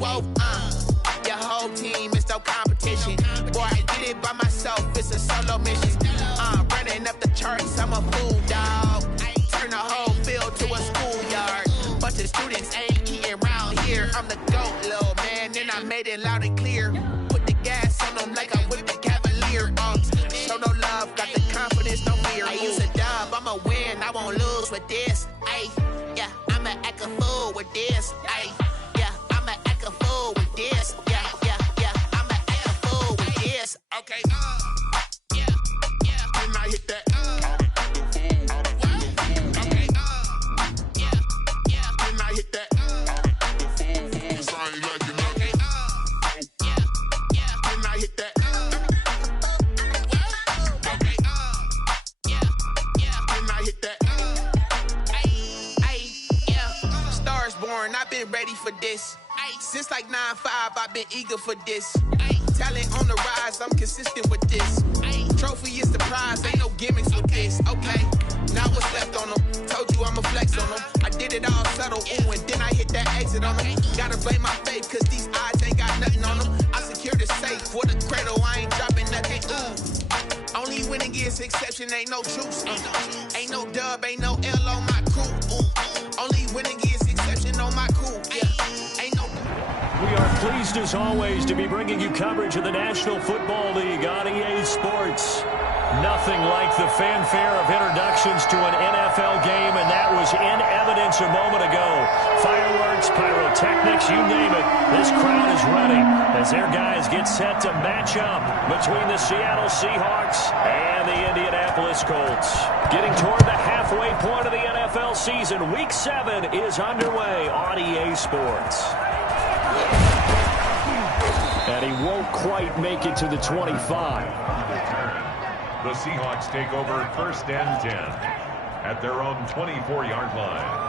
whoa, your whole team is no competition. Boy, I did it by myself, it's a solo mission. Running up the charts, I'm a fool, dog. Turn the whole field to a schoolyard. Bunch of students ain't eating round here. I'm the GOAT, little man, and I made it loud and clear. Put the gas on them like I whipped the Cavalier. Show no love, got the confidence, no fear. I use a dub, I'ma win, I won't lose with this. Ay, yeah, I'ma act a fool with this. Ay, yeah, I'ma act a fool with this. Yeah, yeah, yeah, I'ma act a fool with this. Okay, yeah, yeah, when I hit that. I've been ready for this. Since like 9-5, I've been eager for this. Talent on the rise, I'm consistent with this. Trophy is the prize, ain't no gimmicks with this. Okay, now what's left on them? Told you I'ma flex on them. I did it all subtle, ooh, and then I hit that exit on them. Gotta blame my faith, cause these odds ain't got nothing on them. I secure the safe for the cradle, I ain't dropping nothing, ooh. Only winning is exception, ain't no truce. Ain't no dub, ain't no L on my crew, ooh. Only winning is exception on my crew, yeah. Ain't no. We are pleased as always to be bringing you coverage of the National Football League on EA Sports. Nothing like the fanfare of introductions to an NFL game, and that was in evidence a moment ago. Fireworks, pyrotechnics, you name it. This crowd is ready as their guys get set to match up between the Seattle Seahawks and the Indianapolis Colts. Getting toward the halfway point of the NFL season, Week 7 is underway on EA Sports. And he won't quite make it to the 25. The Seahawks take over 1st and 10 at their own 24-yard line.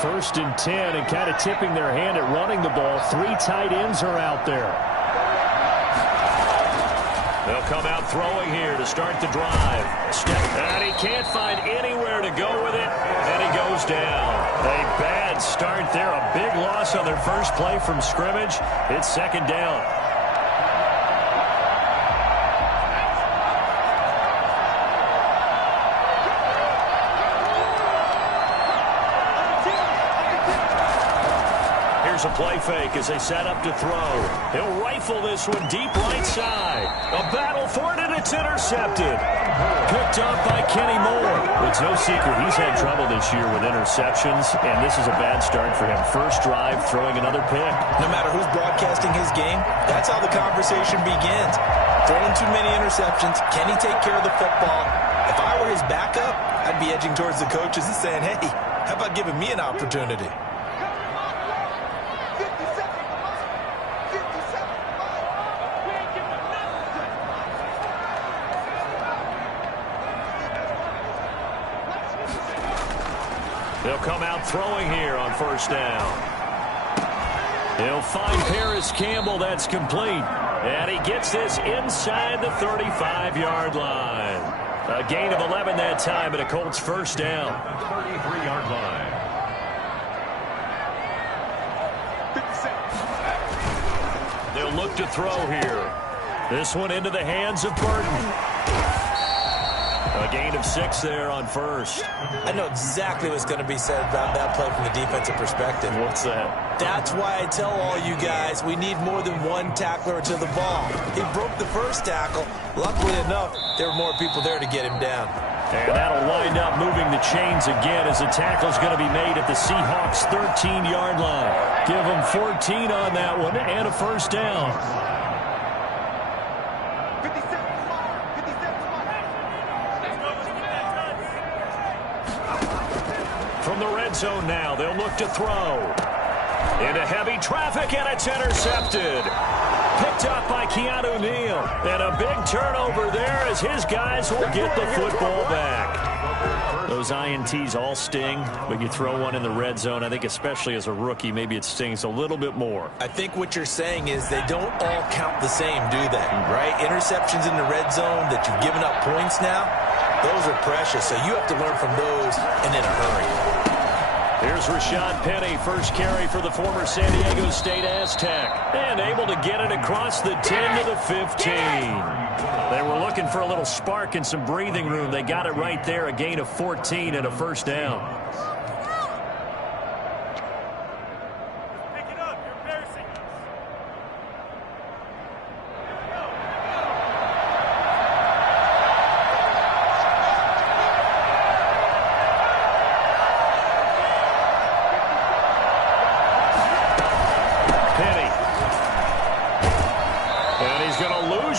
First and 10, and kind of tipping their hand at running the ball. 3 tight ends are out there. They'll come out throwing here to start the drive. And he can't find anywhere to go with it, and he goes down. A bad start there. A big loss on their first play from scrimmage. It's 2nd down. A play fake as they set up to throw. He'll rifle this one deep right side. A battle for it, and it's intercepted. Picked up by Kenny Moore. It's no secret he's had trouble this year with interceptions, and this is a bad start for him. First drive, throwing another pick. No matter who's broadcasting his game, that's how the conversation begins. Throwing too many interceptions. Can he take care of the football? If I were his backup, I'd be edging towards the coaches and saying, hey, how about giving me an opportunity? They'll come out throwing here on 1st down. He'll find Paris Campbell. That's complete. And he gets this inside the 35-yard line. A gain of 11 that time, and a Colts 1st down. 33-yard line. They'll look to throw here. This one into the hands of Burton. A gain of 6 there on 1st. I know exactly what's going to be said about that play from the defensive perspective. What's that? That's why I tell all you guys we need more than one tackler to the ball. He broke the first tackle. Luckily enough, there were more people there to get him down. And that'll wind up moving the chains again as the tackle's going to be made at the Seahawks' 13-yard line. Give them 14 on that one and a 1st down. From the red zone now, they'll look to throw. Into heavy traffic, and it's intercepted. Picked up by Keanu Neal. And a big turnover there as his guys will get the football back. The Those INTs all sting, but you throw one in the red zone, I think especially as a rookie, maybe it stings a little bit more. I think what you're saying is they don't all count the same, do they? Right? Interceptions in the red zone that you've given up points now, those are precious. So you have to learn from those and in a hurry. Here's Rashad Penny, first carry for the former San Diego State Aztec. And able to get it across the 10 to the 15. They were looking for a little spark and some breathing room. They got it right there, a gain of 14 and a first down.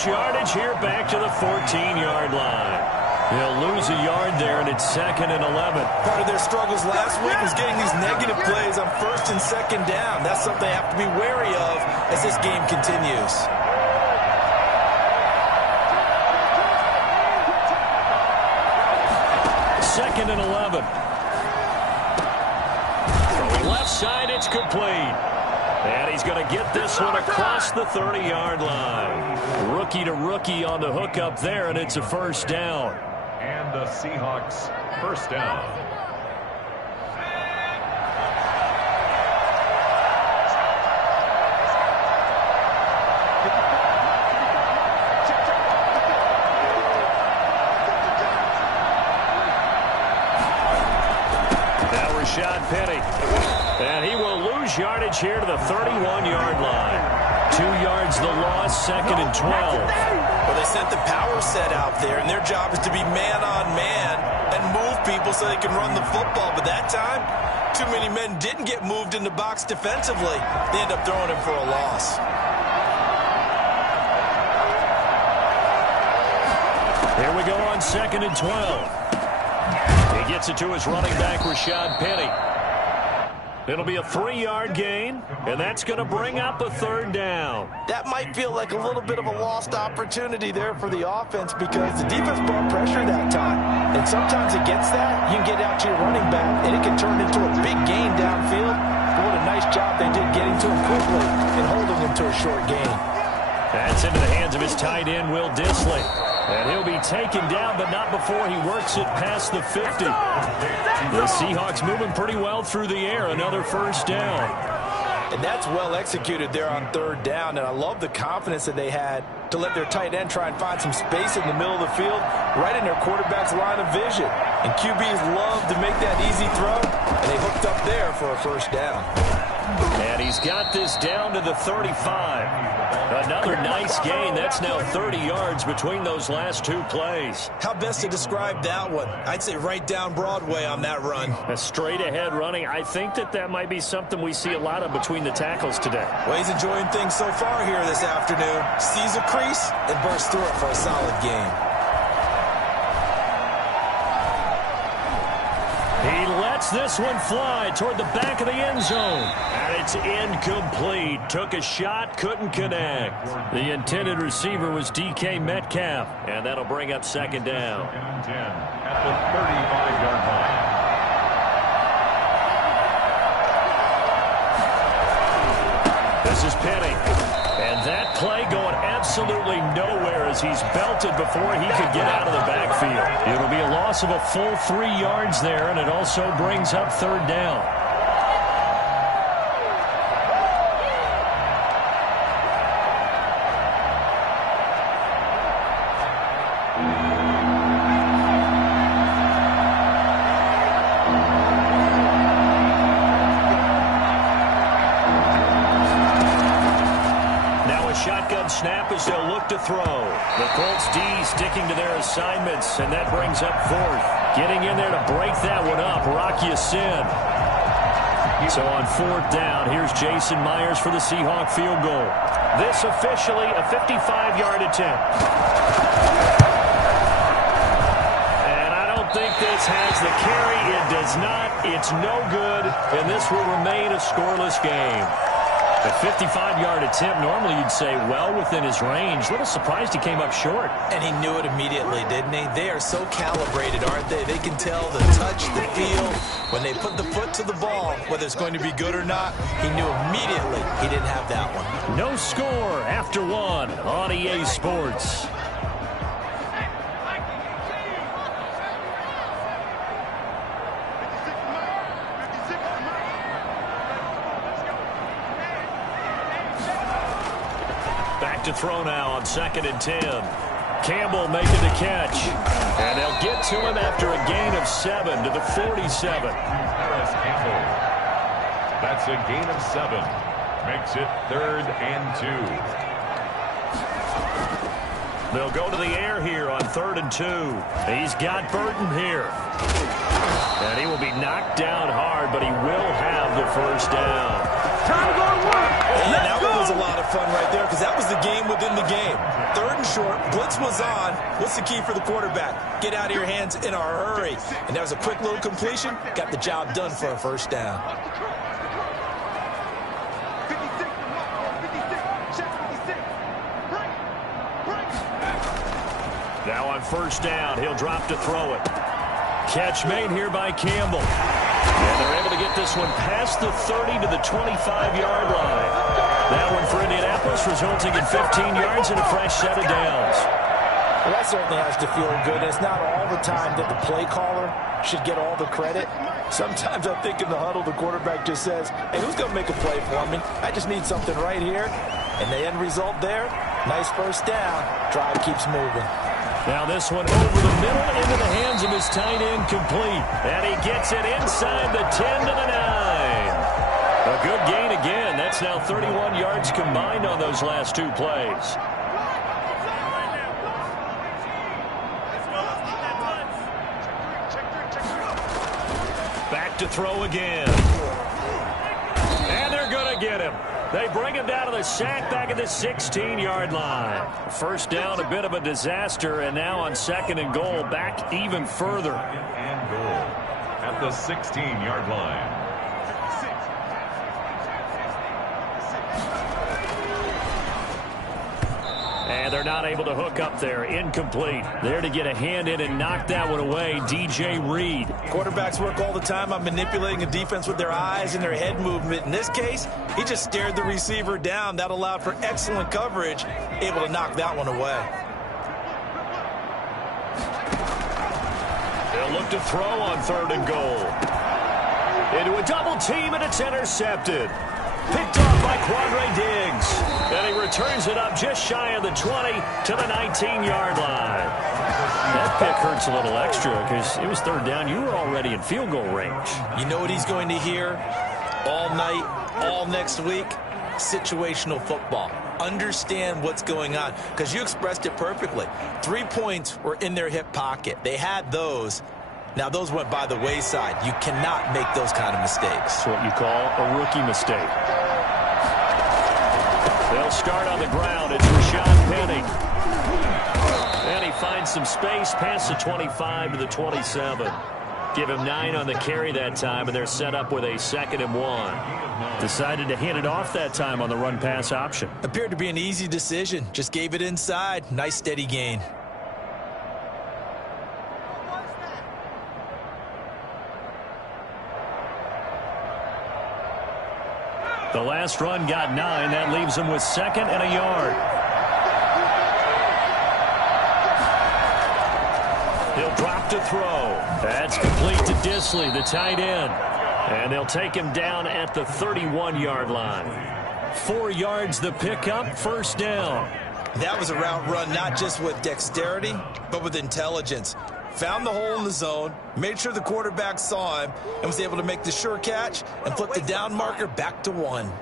Yardage here back to the 14-yard line. They'll lose a yard there, and it's 2nd and 11. Part of their struggles last week was getting these negative plays on 1st and 2nd down. That's something they have to be wary of as this game continues. Second and 11. From the left side, it's complete. And he's going to get this one across the 30-yard line. Rookie to rookie on the hook up there, and it's a first down. And the Seahawks first down. Now Rashad Penny. And he will lose yardage here to the 31-yard line. 2 yards the loss, 2nd and 12. Well, they sent the power set out there, and their job is to be man-on-man and move people so they can run the football. But that time, too many men didn't get moved in the box defensively. They end up throwing him for a loss. Here we go on 2nd and 12. He gets it to his running back, Rashad Penny. It'll be a 3-yard gain, and that's going to bring up a third down. That might feel like a little bit of a lost opportunity there for the offense because the defense brought pressure that time. And sometimes against that, you can get out to your running back, and it can turn into a big gain downfield. But what a nice job they did getting to him quickly and holding him to a short gain. That's into the hands of his tight end, Will Dissly. And he'll be taken down, but not before he works it past the 50. The Seahawks moving pretty well through the air. Another first down. And that's well executed there on 3rd down. And I love the confidence that they had to let their tight end try and find some space in the middle of the field, right in their quarterback's line of vision. And QBs love to make that easy throw, and they hooked up there for a first down. And he's got this down to the 35. Another nice gain. That's now 30 yards between those last 2 plays. How best to describe that one? I'd say right down Broadway on that run. A straight-ahead running. I think that might be something we see a lot of between the tackles today. Well, he's enjoying things so far here this afternoon. Sees a crease and bursts through it for a solid game. He lets this one fly toward the back of the end zone. And it's incomplete. Took a shot, couldn't connect. The intended receiver was DK Metcalf. And that'll bring up 2nd down. 2nd and 10 at the 35-yard line. This is Penny. And that play going absolutely nowhere as he's belted before he could get out of the backfield. It'll be a loss of a full 3 yards there, and it also brings up 3rd down. Snap as they'll look to throw. The Colts D sticking to their assignments, and that brings up 4th. Getting in there to break that one up, Rock Ya-Sin. So on 4th down, here's Jason Myers for the Seahawk field goal. This officially a 55-yard attempt. And I don't think this has the carry. It does not. It's no good, and this will remain a scoreless game. A 55-yard attempt, normally you'd say well within his range. A little surprised he came up short. And he knew it immediately, didn't he? They are so calibrated, aren't they? They can tell the touch, the feel. When they put the foot to the ball, whether it's going to be good or not, he knew immediately he didn't have that one. No score after one on EA Sports. Back to throw now on 2nd and 10. Campbell making the catch. And they'll get to him after a gain of 7 to the 47. Harris Campbell. That's a gain of 7. Makes it 3rd and 2. They'll go to the air here on 3rd and 2. He's got Burton here. And he will be knocked down hard, but he will have the first down. Time to go to work. And that one was a lot of fun right there because that was the game within the game. 3rd and short, blitz was on. What's the key for the quarterback? Get out of your hands in a hurry. And that was a quick little completion. Got the job done for a first down. Now on 1st down, he'll drop to throw it. Catch made here by Campbell. And they're able to get this one past the 30 to the 25-yard line. That one for Indianapolis, resulting in 15 yards and a fresh set of downs. Well, that certainly has to feel good. It's not all the time that the play caller should get all the credit. Sometimes I think in the huddle, the quarterback just says, hey, who's going to make a play for me? I just need something right here. And the end result there, nice first down. Drive keeps moving. Now this one over the middle into the hands of his tight end, complete. And he gets it inside the 10 to the 9. A good gain again. That's now 31 yards combined on those last 2 plays. Back to throw again. And they're going to get him. They bring him down to the sack back at the 16-yard line. First down, a bit of a disaster, and now on 2nd and goal, back even further. And goal at the 16-yard line. And they're not able to hook up there. Incomplete. There to get a hand in and knock that one away, DJ Reed. Quarterbacks work all the time on manipulating a defense with their eyes and their head movement. In this case, he just stared the receiver down. That allowed for excellent coverage, able to knock that one away. They'll look to throw on 3rd and goal. Into a double team, and it's intercepted. Picked off by Quandre Diggs. And he returns it up just shy of the 20 to the 19-yard line. That pick hurts a little extra because it was 3rd down. You were already in field goal range. You know what he's going to hear all night, all next week? Situational football. Understand what's going on because you expressed it perfectly. 3 points were in their hip pocket. They had those. Now, those went by the wayside. You cannot make those kind of mistakes. That's what you call a rookie mistake. They'll start on the ground. It's Rashad Penny. And he finds some space past the 25 to the 27. Give him 9 on the carry that time, and they're set up with a 2nd and 1. Decided to hand it off that time on the run-pass option. Appeared to be an easy decision. Just gave it inside. Nice, steady gain. The last run got 9. That leaves him with 2nd and a yard. He'll drop to throw. That's complete to Disley, the tight end. And they'll take him down at the 31-yard line. 4 yards the pickup, 1st down. That was a route run not just with dexterity, but with intelligence. Found the hole in the zone, made sure the quarterback saw him, and was able to make the sure catch and flip the down marker back to 1.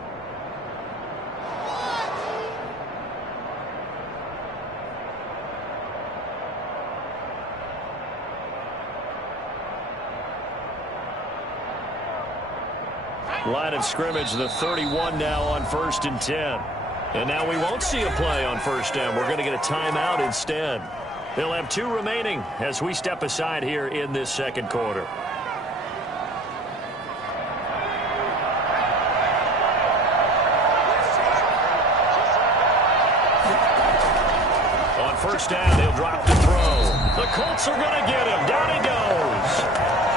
Line of scrimmage, the 31 now on 1st and 10. And now we won't see a play on 1st down. We're going to get a timeout instead. They'll have 2 remaining as we step aside here in this 2nd quarter. first down. He'll drop to throw. The Colts are going to get him. Down he goes.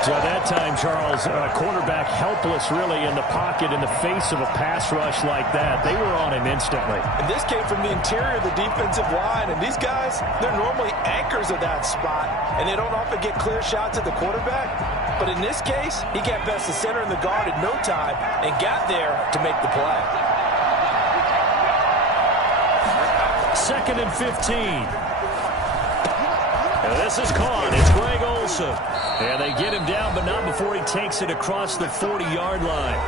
So at that time, Charles, quarterback helpless really in the pocket in the face of a pass rush like that. They were on him instantly. And this came from the interior of the defensive line. And these guys, they're normally anchors of that spot. And they don't often get clear shots at the quarterback. But in this case, he got past the center and the guard in no time and got there to make the play. 2nd and 15. And this is caught. It's Greg Olsen. And they get him down, but not before he takes it across the 40-yard line.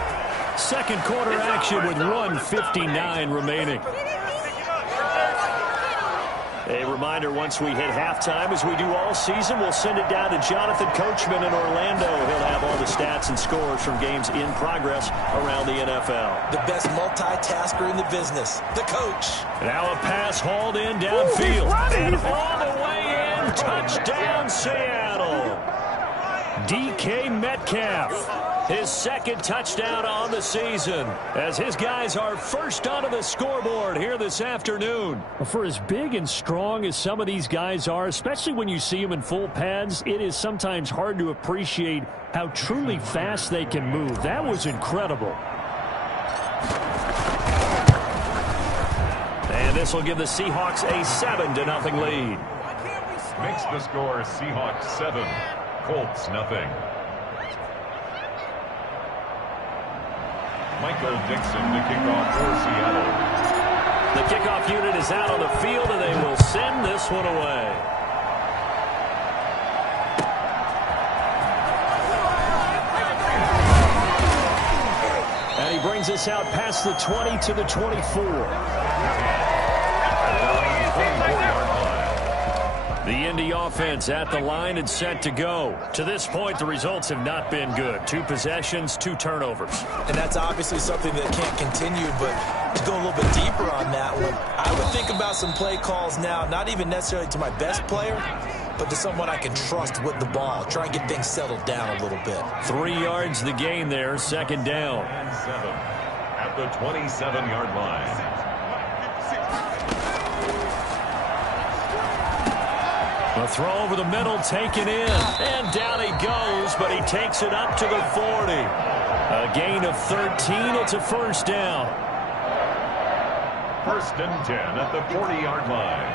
Second quarter action with 1:59 remaining. A reminder, once we hit halftime, as we do all season, we'll send it down to Jonathan Coachman in Orlando. He'll have all the stats and scores from games in progress around the NFL. The best multitasker in the business, the coach. Now a pass hauled in downfield. And all the way in, touchdown Seattle. DK Metcalf. His second touchdown on the season as his guys are first onto the scoreboard here this afternoon. For as big and strong as some of these guys are, especially when you see them in full pads, it is sometimes hard to appreciate how truly fast they can move. That was incredible. And this will give the Seahawks a 7-0 lead. Makes the score Seahawks 7, Colts nothing. Michael Dixon to kick off for Seattle. The kickoff unit is out on the field, and they will send this one away. And he brings us out past the 20 to the 24. The Indy offense at the line and set to go. To this point, the results have not been good. 2 possessions, 2 turnovers. And that's obviously something that can't continue, but to go a little bit deeper on that one, I would think about some play calls now, not even necessarily to my best player, but to someone I can trust with the ball. Try and get things settled down a little bit. 3 yards the gain there, second down. And 7 at the 27-yard line. A throw over the middle, taken in, and down he goes, but he takes it up to the 40. A gain of 13, it's a first down. 1st and 10 at the 40-yard line.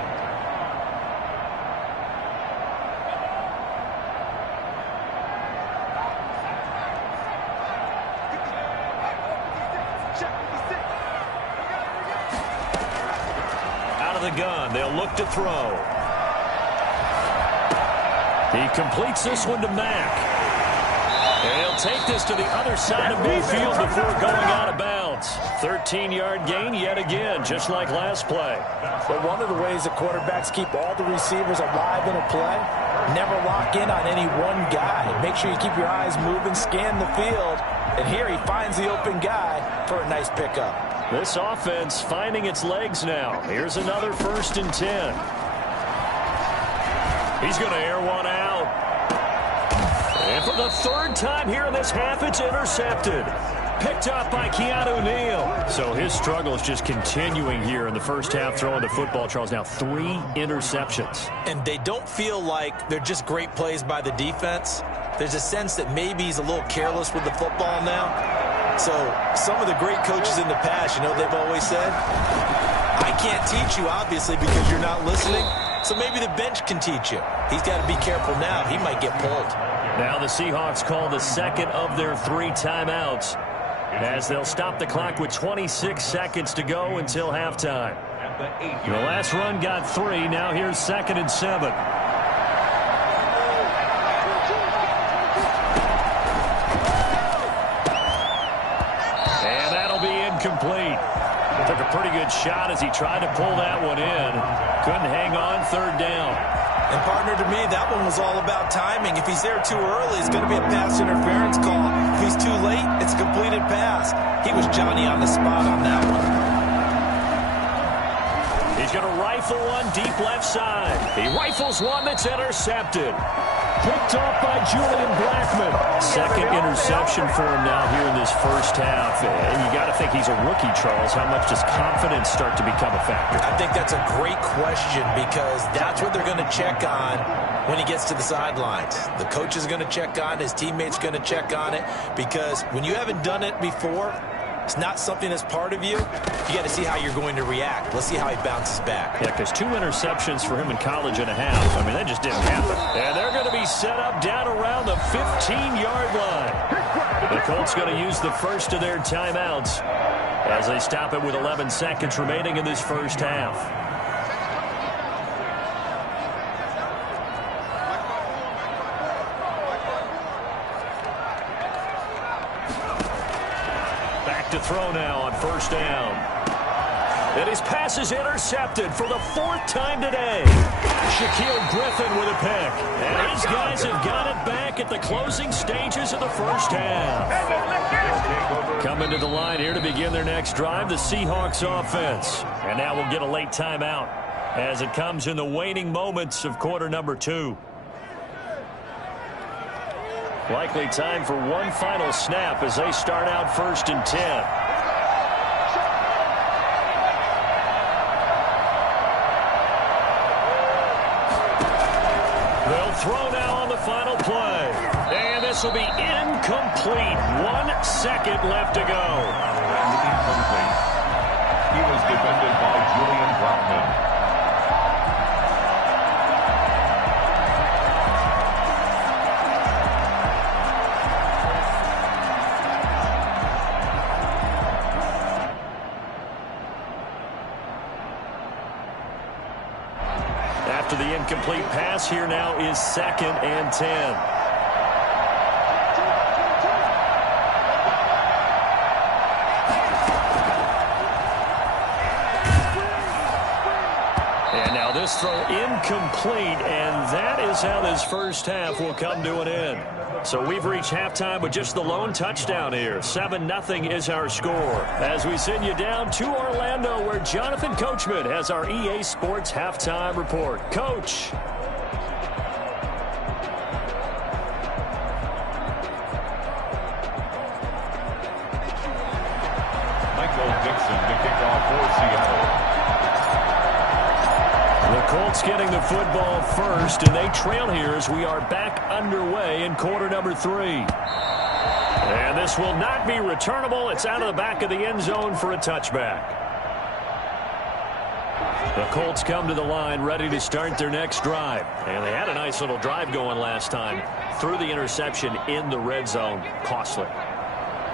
Out of the gun, they'll look to throw. He completes this one to Mack. And he'll take this to the other side of midfield before going out of bounds. 13-yard gain yet again, just like last play. But one of the ways that quarterbacks keep all the receivers alive in a play, never lock in on any one guy. Make sure you keep your eyes moving, scan the field. And here he finds the open guy for a nice pickup. This offense finding its legs now. Here's another 1st and 10. He's going to air one out. And for the 3rd time here in this half, it's intercepted. Picked up by Keanu Neal. So his struggle is just continuing here in the first half, throwing the football, Charles. Now 3 interceptions. And they don't feel like they're just great plays by the defense. There's a sense that maybe he's a little careless with the football now. So some of the great coaches in the past, you know they've always said, I can't teach you, obviously, because you're not listening. So maybe the bench can teach you. He's got to be careful now. He might get pulled. Now the Seahawks call the second of their 3 timeouts as they'll stop the clock with 26 seconds to go until halftime. The last run got 3. Now here's 2nd and 7. And that'll be incomplete. Took a pretty good shot as he tried to pull that one in. Couldn't hang on, 3rd down. And partner, to me, that one was all about timing. If he's there too early, it's going to be a pass interference call. If he's too late, it's a completed pass. He was Johnny on the spot on that one. He's going to rifle one deep left side. He rifles one that's intercepted. Picked off by Julian Blackmon. Second interception for him now here in this first half. And you got to think he's a rookie, Charles. How much does confidence start to become a factor? I think that's a great question because that's what they're going to check on when he gets to the sidelines. The coach is going to check on it. His teammate's going to check on it because when you haven't done it before, it's not something that's part of you. You got to see how you're going to react. Let's see how he bounces back. Yeah, because 2 interceptions for him in college and a half. I mean, that just didn't happen. And they're going to be set up down around the 15-yard line. The Colts going to use the first of their timeouts as they stop it with 11 seconds remaining in this first half. To throw now on first down. And his pass is intercepted for the 4th time today. Shaquille Griffin with a pick. And these guys have got it back at the closing stages of the first half. Coming to the line here to begin their next drive, the Seahawks offense. And now we'll get a late timeout as it comes in the waning moments of quarter number 2. Likely time for one final snap as they start out 1st and 10. They'll throw now on the final play. And this will be incomplete. 1 second left to go. Incomplete. He was defended by Julian Blackmon. After the incomplete pass, here now is 2nd and 10. And now this throw incomplete, and that is how this first half will come to an end. So we've reached halftime with just the lone touchdown here. 7-0 is our score. As we send you down to Orlando, where Jonathan Coachman has our EA Sports halftime report. Coach. Michael Dixon to kick off for Seattle. The Colts getting the football first, and they trail here as we are back underway in quarter number 3. And this will not be returnable. It's out of the back of the end zone for a touchback. The Colts come to the line ready to start their next drive. And they had a nice little drive going last time. Threw the interception in the red zone. Costly.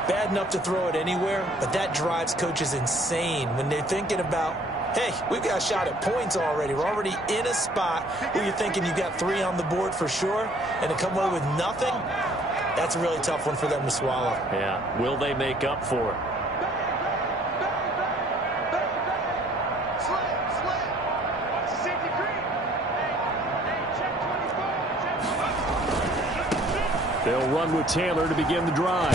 Bad enough to throw it anywhere, but that drives coaches insane when they're thinking about, hey, we've got a shot at points already. We're already in a spot where you're thinking you got 3 on the board for sure, and to come away with nothing, that's a really tough one for them to swallow. Yeah, will they make up for it? They'll run with Taylor to begin the drive.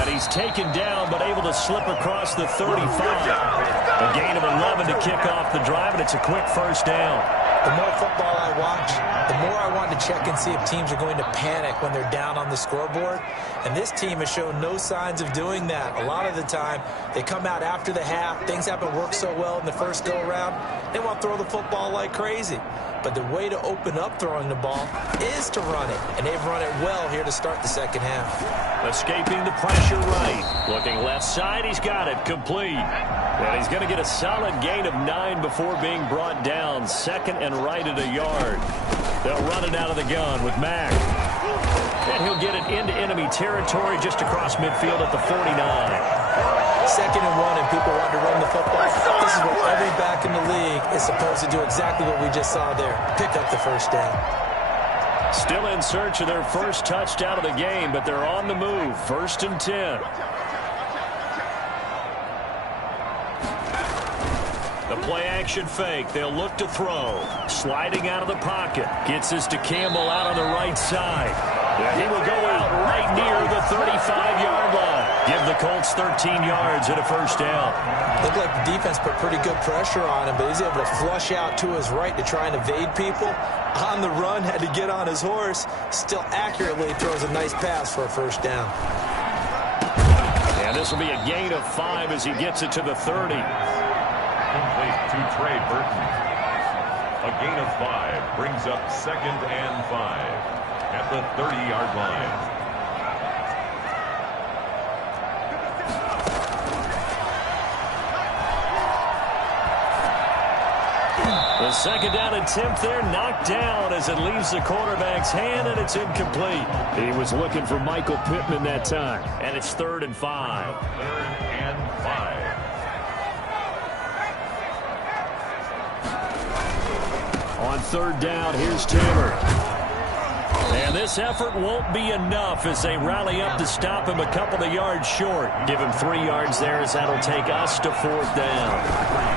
And he's taken down, but able to slip across the 35. A gain of 11 to kick off the drive, and it's a quick first down. The more football I watch, the more I want to check and see if teams are going to panic when they're down on the scoreboard. And this team has shown no signs of doing that. A lot of the time, they come out after the half. Things haven't worked so well in the first go-around. They want to throw the football like crazy. But the way to open up throwing the ball is to run it. And they've run it well here to start the second half. Escaping the pressure right. Looking left side, he's got it. Complete. And he's going to get a solid gain of 9 before being brought down. 2nd and right at a yard. They'll run it out of the gun with Mack. And he'll get it into enemy territory just across midfield at the 49. 2nd and 1, and people want to run the football. This is what every back in the league is supposed to do, exactly what we just saw there. Pick up the first down. Still in search of their first touchdown of the game, but they're on the move. 1st and 10. The play-action fake. They'll look to throw. Sliding out of the pocket. Gets this to Campbell out on the right side. And he will go out right near the 35-yard line. Give the Colts 13 yards and a first down. Looked like the defense put pretty good pressure on him, but he's able to flush out to his right to try and evade people. On the run, had to get on his horse. Still accurately throws a nice pass for a first down. And this will be a gain of 5 as he gets it to the 30. Complete to Trey Burton. A gain of 5 brings up 2nd and 5 at the 30-yard line. The second down attempt there knocked down as it leaves the quarterback's hand, and it's incomplete. He was looking for Michael Pittman that time, and it's 3rd and 5. 3rd and 5. On 3rd down, here's Taylor. And this effort won't be enough as they rally up to stop him a couple of yards short. Give him 3 yards there as that'll take us to 4th down.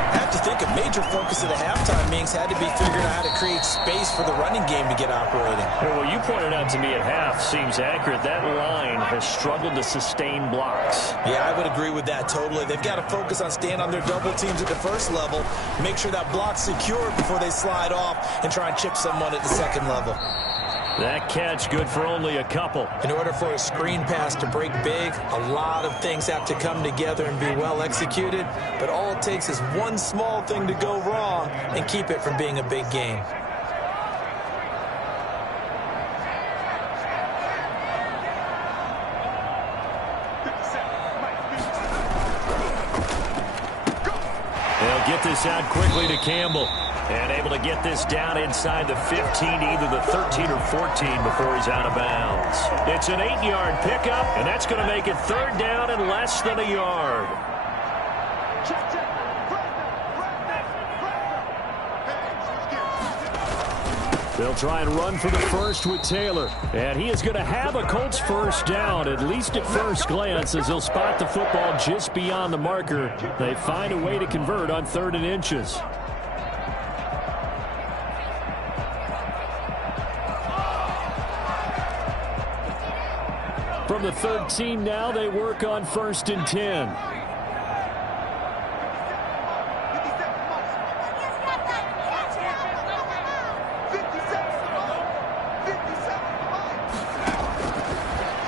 I have to think a major focus of the halftime meetings had to be figuring out how to create space for the running game to get operating. Well, you pointed out to me at half seems accurate. That line has struggled to sustain blocks. Yeah, I would agree with that totally. They've got to focus on staying on their double teams at the first level, make sure that block's secure before they slide off and try and chip someone at the second level. That catch good for only a couple. In order for a screen pass to break big, a lot of things have to come together and be well executed, but all it takes is one small thing to go wrong and keep it from being a big game. They'll get this out quickly to Campbell. And able to get this down inside the 15, either the 13 or 14 before he's out of bounds. It's an 8-yard pickup, and that's going to make it 3rd down and less than a yard. They'll try and run for the first with Taylor. And he is going to have a Colts first down, at least at first glance, as he'll spot the football just beyond the marker. They find a way to convert on 3rd and inches. From the 13 now, they work on 1st and 10.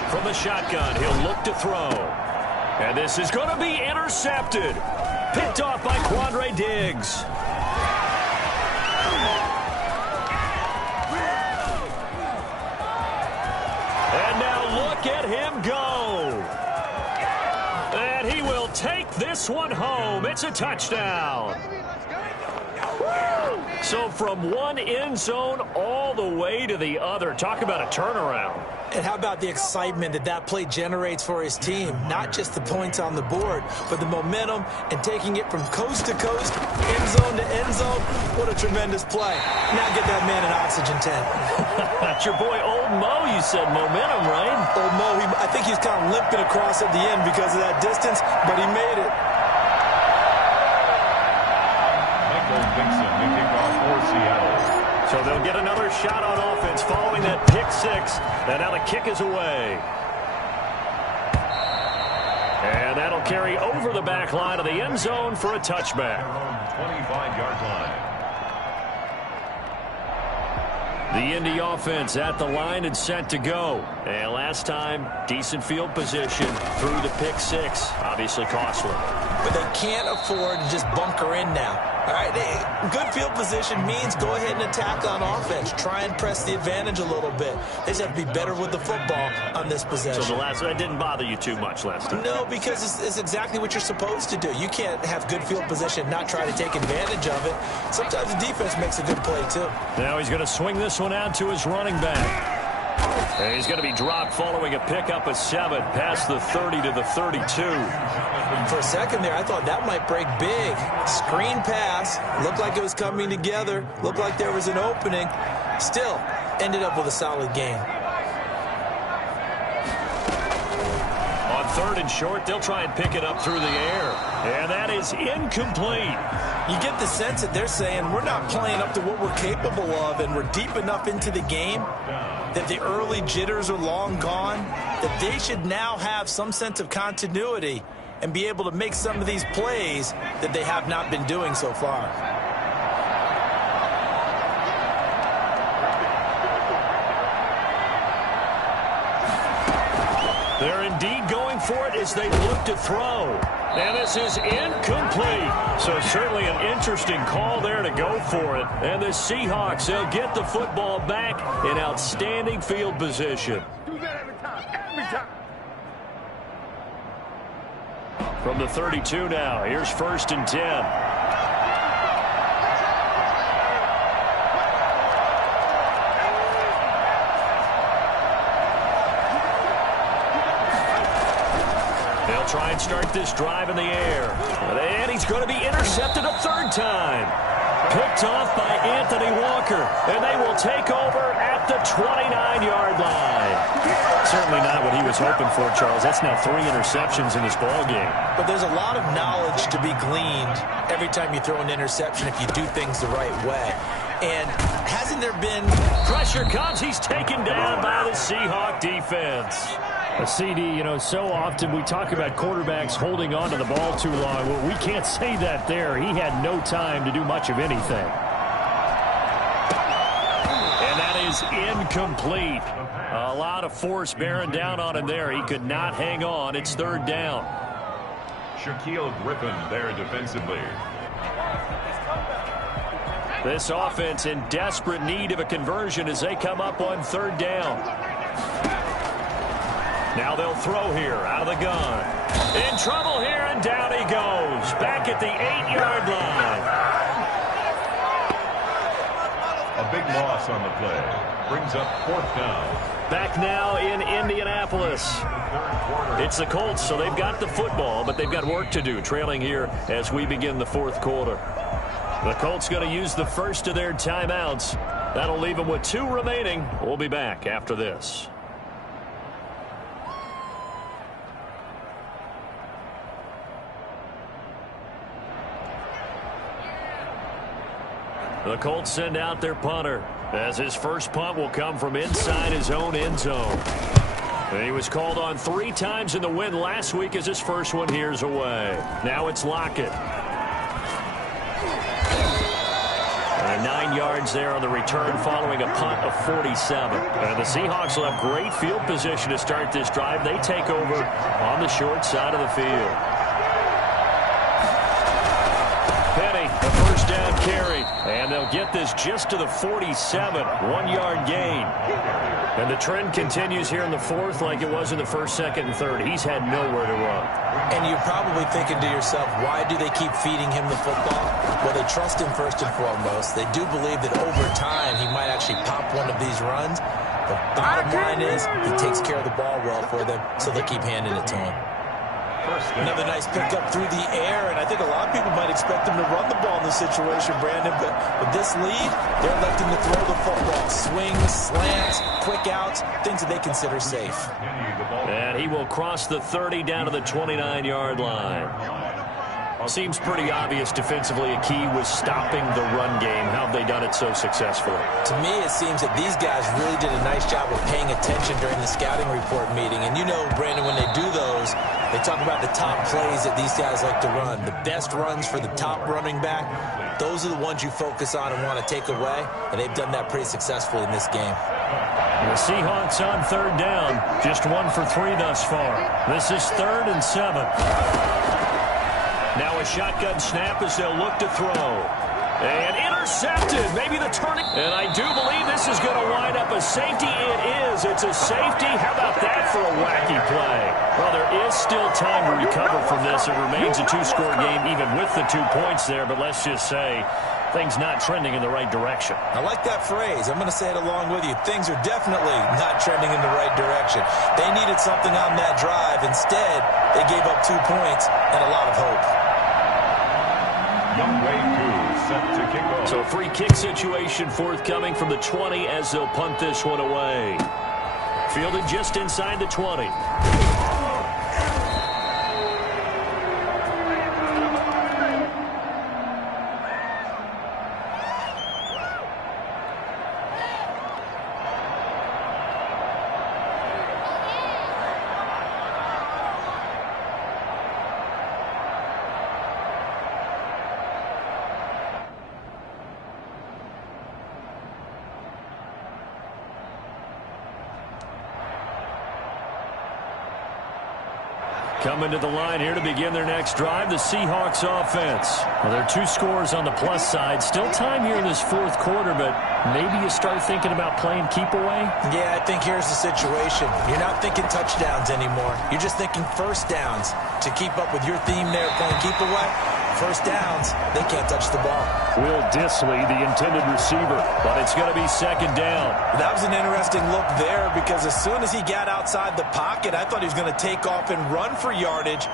From the shotgun, he'll look to throw. And this is going to be intercepted. Picked off by Quandre Diggs. Get him go. And he will take this one home. It's a touchdown. So from one end zone all the way to the other. Talk about a turnaround. And how about the excitement that that play generates for his team? Not just the points on the board, but the momentum and taking it from coast to coast, end zone to end zone. What a tremendous play. Now get that man an oxygen tent. That's your boy Old Mo, you said. Momentum, right? Old Mo, I think he's kind of limping across at the end because of that distance, but he made it. Michael Dixon to kick off for Seattle. So they'll get another shot on offense following that pick 6. And now the kick is away. And that'll carry over the back line of the end zone for a touchback. 25-yard line. The Indy offense at the line and set to go. And last time, decent field position through the pick 6. Obviously costly. But they can't afford to just bunker in now. All right, good field position means go ahead and attack on offense. Try and press the advantage a little bit. They just have to be better with the football on this possession. So that didn't bother you too much last time? No, because it's exactly what you're supposed to do. You can't have good field position, not try to take advantage of it. Sometimes the defense makes a good play, too. Now he's going to swing this one out to his running back. And he's going to be dropped following a pickup of 7 past the 30 to the 32. For a second there, I thought that might break big. Screen pass. Looked like it was coming together. Looked like there was an opening. Still, ended up with a solid game. On 3rd and short. They'll try and pick it up through the air. And that is incomplete. You get the sense that they're saying we're not playing up to what we're capable of, and we're deep enough into the game that the early jitters are long gone, that they should now have some sense of continuity and be able to make some of these plays that they have not been doing so far. They're indeed going for it as they look to throw. And this is incomplete. So certainly an interesting call there to go for it. And the Seahawks, they'll get the football back in outstanding field position. Do that every time. Every time. From the 32 now, here's 1st and 10. Try and start this drive in the air. And he's going to be intercepted a 3rd time. Picked off by Anthony Walker. And they will take over at the 29-yard line. Certainly not what he was hoping for, Charles. That's now 3 interceptions in this ball game. But there's a lot of knowledge to be gleaned every time you throw an interception if you do things the right way. And hasn't there been... Pressure comes. He's taken down by the Seahawk defense. A CD, you know, so often we talk about quarterbacks holding on to the ball too long. Well, we can't say that there. He had no time to do much of anything. And that is incomplete. A lot of force bearing down on him there. He could not hang on. It's 3rd down. Shaquille Griffin there defensively. This offense in desperate need of a conversion as they come up on 3rd down. Now they'll throw here out of the gun. In trouble here, and down he goes. Back at the 8-yard line. A big loss on the play. Brings up 4th down. Back now in Indianapolis. It's the Colts, so they've got the football, but they've got work to do, trailing here as we begin the 4th quarter. The Colts going to use the first of their timeouts. That'll leave them with 2 remaining. We'll be back after this. The Colts send out their punter as his first punt will come from inside his own end zone. And he was called on 3 times in the win last week as his first one here's away. Now it's Lockett. And 9 yards there on the return following a punt of 47. And the Seahawks will have great field position to start this drive. They take over on the short side of the field. Penny, a 1st down carry. And they'll get this just to the 47. 1-yard gain. And the trend continues here in the 4th like it was in the 1st, 2nd, and 3rd. He's had nowhere to run. And you're probably thinking to yourself, why do they keep feeding him the football? Well, they trust him first and foremost. They do believe that over time he might actually pop one of these runs. The bottom line is he takes care of the ball well for them, so they'll keep handing it to him. Another nice pickup through the air, and I think a lot of people might expect him to run the ball in this situation, Brandon, but with this lead, they're electing to throw the football. Swings, slants, quick outs, things that they consider safe. And he will cross the 30 down to the 29-yard line. Seems pretty obvious defensively a key was stopping the run game. How have they done it so successfully? To me, it seems that these guys really did a nice job of paying attention during the scouting report meeting. And you know, Brandon, when they do those, they talk about the top plays that these guys like to run. The best runs for the top running back, those are the ones you focus on and want to take away. And they've done that pretty successfully in this game. The Seahawks on 3rd down, just 1 for 3 thus far. This is 3rd and 7. Now a shotgun snap as they'll look to throw. And intercepted. Maybe the turning. And I do believe this is going to wind up a safety. It is. It's a safety. How about that for a wacky play? Well, there is still time to recover from this. It remains a 2-score game even with the 2 points there. But let's just say things not trending in the right direction. I like that phrase. I'm going to say it along with you. Things are definitely not trending in the right direction. They needed something on that drive. Instead, they gave up 2 points and a lot of hope. Young Way 2 set to kick off. So a free kick situation forthcoming from the 20 as they'll punt this one away. Fielded just inside the 20. Coming to the line here to begin their next drive, the Seahawks offense. Well, there are 2 scores on the plus side. Still time here in this fourth quarter, but maybe you start thinking about playing keep away? Yeah, I think here's the situation. You're not thinking touchdowns anymore. You're just thinking first downs. To keep up with your theme there, playing keep away, first downs, they can't touch the ball. Will Dissly, the intended receiver, but it's going to be second down. That was an interesting look there because as soon as he got outside the pocket, I thought he was going to take off and run for yardage.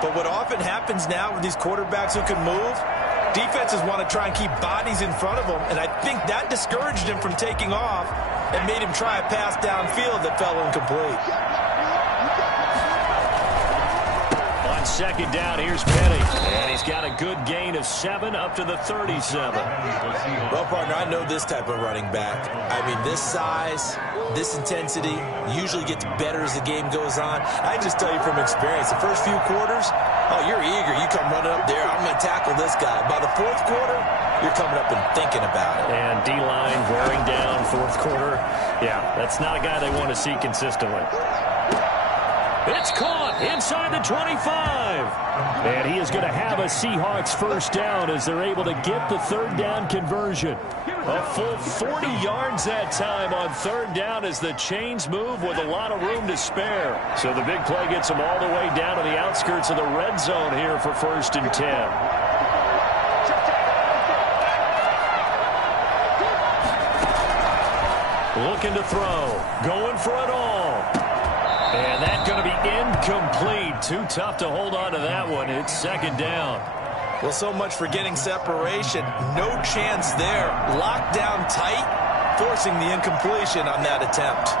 But what often happens now with these quarterbacks who can move, defenses want to try and keep bodies in front of them, and I think that discouraged him from taking off and made him try a pass downfield that fell incomplete. On second down, here's Penny, and he's got a good gain of 7 up to the 37. Well, partner, I know this type of running back. I mean, this size, this intensity usually gets better as the game goes on. I just tell you from experience, the first few quarters, oh, you're eager. You come running up there, I'm going to tackle this guy. By the fourth quarter, you're coming up and thinking about it. And D-line wearing down fourth quarter. Yeah, that's not a guy they want to see consistently. It's caught inside the 25. And he is going to have a Seahawks first down as they're able to get the third down conversion. A full 40 yards that time on third down as the chains move with a lot of room to spare. So the big play gets them all the way down to the outskirts of the red zone here for 1st and 10. Looking to throw. Going for it all. And that's going to be incomplete. Too tough to hold on to that one. It's second down. Well, so much for getting separation. No chance there. Locked down tight, forcing the incompletion on that attempt.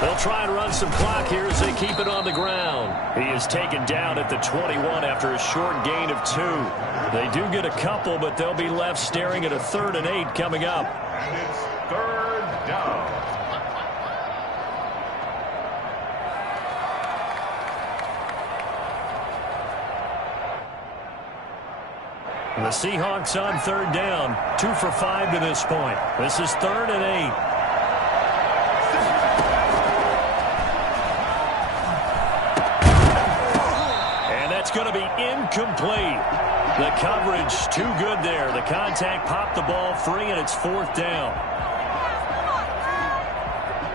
They'll try and run some clock here as they keep it on the ground. He is taken down at the 21 after a short gain of 2. They do get a couple, but they'll be left staring at a 3rd and 8 coming up. And it's third down. The Seahawks on third down. 2 for 5 to this point. This is 3rd and 8. It's going to be incomplete. The coverage too good there. The contact popped the ball free, and it's 4th down.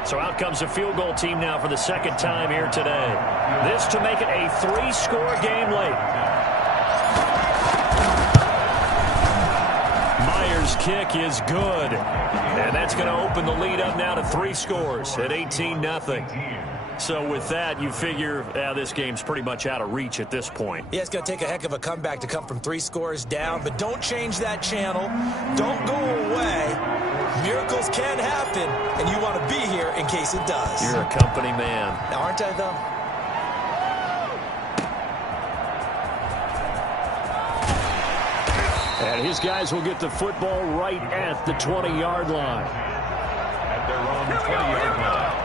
So out comes the field goal team now for the second time here today. This to make it a 3-score game late. Myers' kick is good. And that's going to open the lead up now to 3 scores at 18-0. So with that, you figure this game's pretty much out of reach at this point. Yeah, it's going to take a heck of a comeback to come from 3 scores down, but don't change that channel. Don't go away. Miracles can happen, and you want to be here in case it does. You're a company man. Now, aren't I, though? And his guys will get the football right at the 20-yard line. At their own 20-yard line.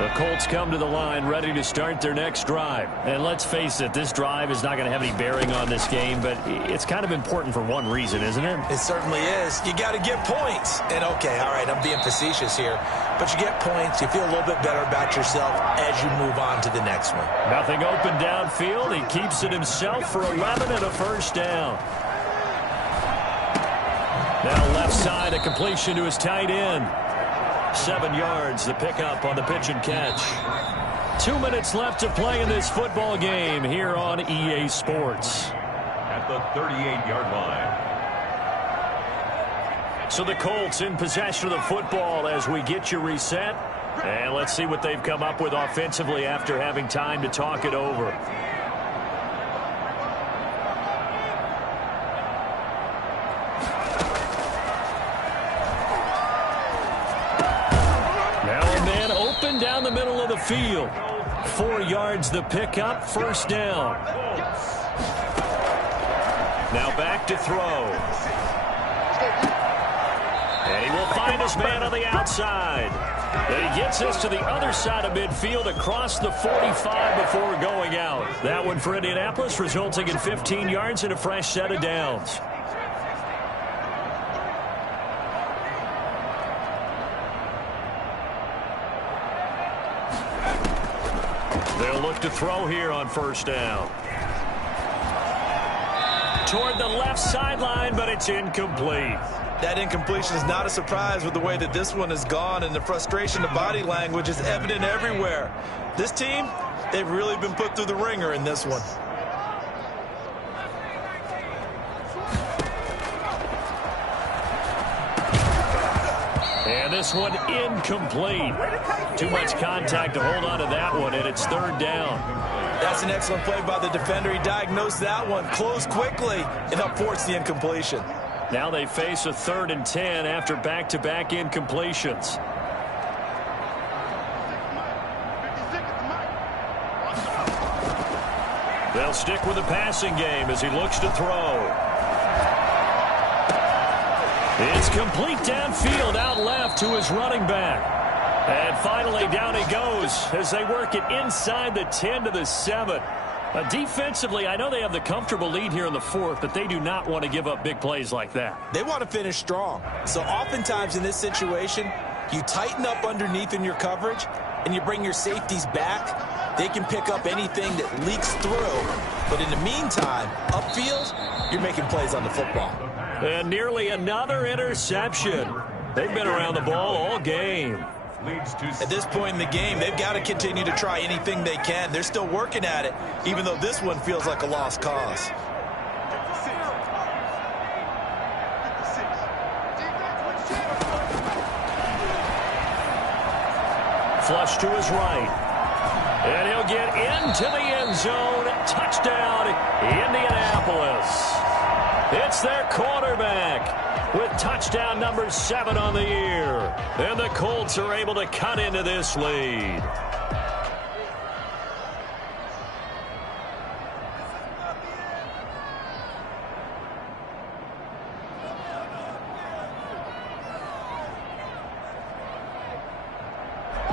The Colts come to the line ready to start their next drive. And let's face it, this drive is not going to have any bearing on this game, but it's kind of important for one reason, isn't it? It certainly is. You got to get points. And, okay, all right, I'm being facetious here. But you get points, you feel a little bit better about yourself as you move on to the next one. Nothing open downfield. He keeps it himself for 11 and a first down. Now left side, a completion to his tight end. 7 yards, the pickup on the pitch and catch. 2 minutes left to play in this football game here on EA Sports. At the 38-yard line. So the Colts in possession of the football as we get you reset. And let's see what they've come up with offensively after having time to talk it over. Down the middle of the field. 4 yards the pickup, first down. Now back to throw. And he will find his man on the outside. And he gets this to the other side of midfield across the 45 before going out. That one for Indianapolis, resulting in 15 yards and a fresh set of downs. They'll look to throw here on first down. Toward the left sideline, but it's incomplete. That incompletion is not a surprise with the way that this one has gone, and the frustration, the body language is evident everywhere. This team, they've really been put through the ringer in this one. And this one incomplete. Too much contact to hold on to that one, and it's third down. That's an excellent play by the defender. He diagnosed that one, closed quickly, and helped force the incompletion. Now they face a 3rd and 10 after back-to-back incompletions. They'll stick with the passing game as he looks to throw. It's complete downfield, out left to his running back. And finally down he goes as they work it inside the 10 to the 7. Defensively, I know they have the comfortable lead here in the 4th, but they do not want to give up big plays like that. They want to finish strong. So oftentimes in this situation, you tighten up underneath in your coverage, and you bring your safeties back. They can pick up anything that leaks through. But in the meantime, upfield, you're making plays on the football. And nearly another interception. They've been around the ball all game. At this point in the game, they've got to continue to try anything they can. They're still working at it, even though this one feels like a lost cause. Flush to his right. And he'll get into the end zone. Touchdown, Indianapolis. It's their quarterback with touchdown number 7 on the year. And the Colts are able to cut into this lead.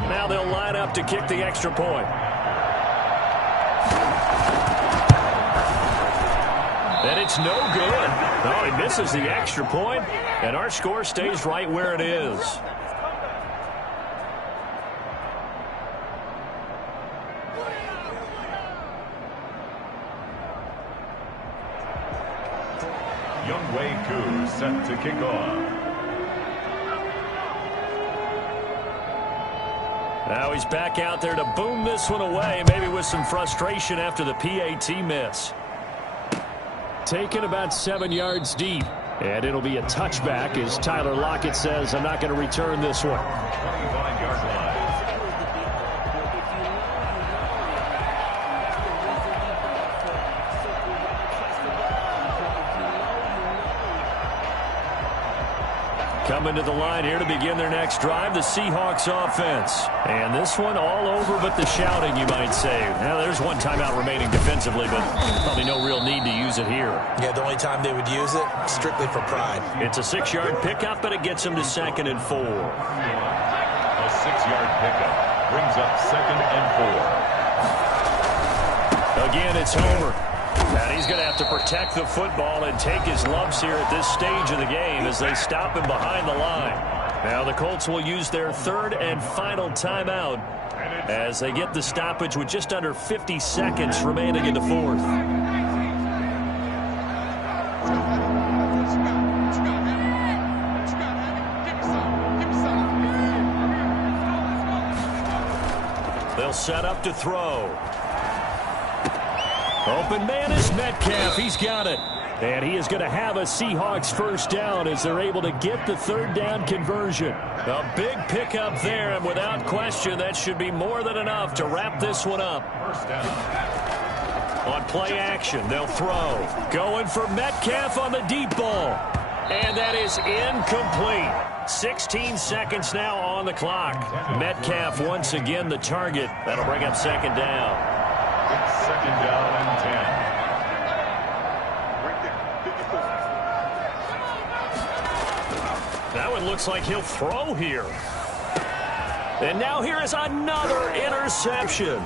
Now they'll line up to kick the extra point. And it's no good. No, he misses the extra point, and our score stays right where it is. Younghoe Koo set to kick off. Now he's back out there to boom this one away, maybe with some frustration after the PAT miss. Taken about 7 yards deep. And it'll be a touchback as Tyler Lockett says, I'm not going to return this one. 25-yard line. Coming to the line here to begin their next drive, the Seahawks offense. And this one all over but the shouting, you might say. Now, there's one timeout remaining defensively, but probably no real need to use it here. Yeah, the only time they would use it, strictly for pride. It's a 6-yard pickup, but it gets them to 2nd and 4. A 6-yard pickup brings up 2nd and 4. Again, it's Homer. And he's going to have to protect the football and take his lumps here at this stage of the game as they stop him behind the line. Now the Colts will use their 3rd and final timeout as they get the stoppage with just under 50 seconds remaining in the 4th. They'll set up to throw. Open man is Metcalf. He's got it. And he is going to have a Seahawks first down as they're able to get the 3rd down conversion. A big pickup there, and without question, that should be more than enough to wrap this one up. First down. On play action, they'll throw. Going for Metcalf on the deep ball. And that is incomplete. 16 seconds now on the clock. Metcalf once again the target. That'll bring up 2nd down. It's 2nd down and 10. That one looks like he'll throw here. And now here is another interception.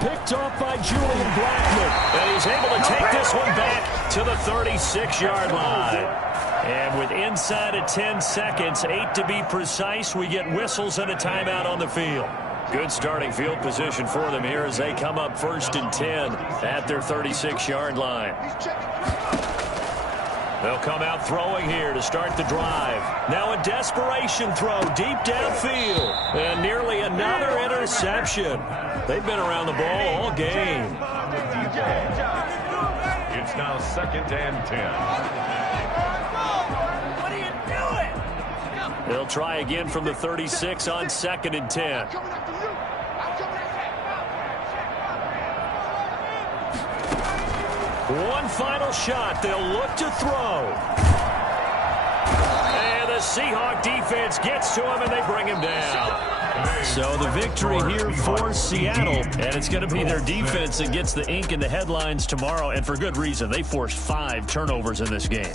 Picked off by Julian Blackman. And he's able to take this one back to the 36-yard line. And with inside of 10 seconds, 8 to be precise, we get whistles and a timeout on the field. Good starting field position for them here as they come up 1st and 10 at their 36-yard line. They'll come out throwing here to start the drive. Now a desperation throw deep downfield. And nearly another interception. They've been around the ball all game. It's now 2nd and 10. They'll try again from the 36 on 2nd and 10. One final shot. They'll look to throw. And the Seahawk defense gets to him, and they bring him down. So the victory here for Seattle, and it's going to be their defense that gets the ink in the headlines tomorrow, and for good reason. They forced 5 turnovers in this game.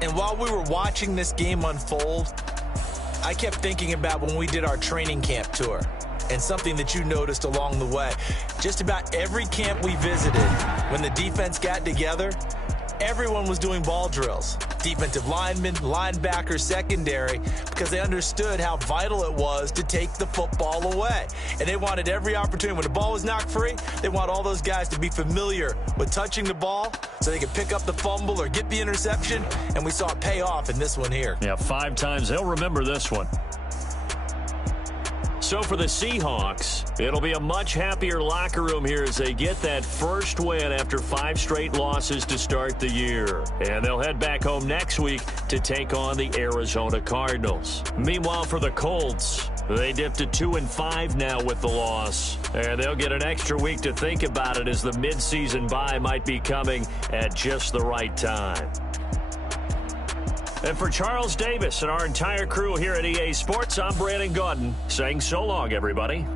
And while we were watching this game unfold, I kept thinking about when we did our training camp tour and something that you noticed along the way. Just about every camp we visited, when the defense got together, everyone was doing ball drills. Defensive linemen, linebackers, secondary, because they understood how vital it was to take the football away. And they wanted every opportunity. When the ball was knocked free, they want all those guys to be familiar with touching the ball so they could pick up the fumble or get the interception. And we saw it pay off in this one here. Yeah, 5 times. They'll remember this one. So for the Seahawks, it'll be a much happier locker room here as they get that first win after 5 straight losses to start the year. And they'll head back home next week to take on the Arizona Cardinals. Meanwhile, for the Colts, they dipped to 2-5 now with the loss. And they'll get an extra week to think about it as the midseason bye might be coming at just the right time. And for Charles Davis and our entire crew here at EA Sports, I'm Brandon Gaudin saying so long, everybody.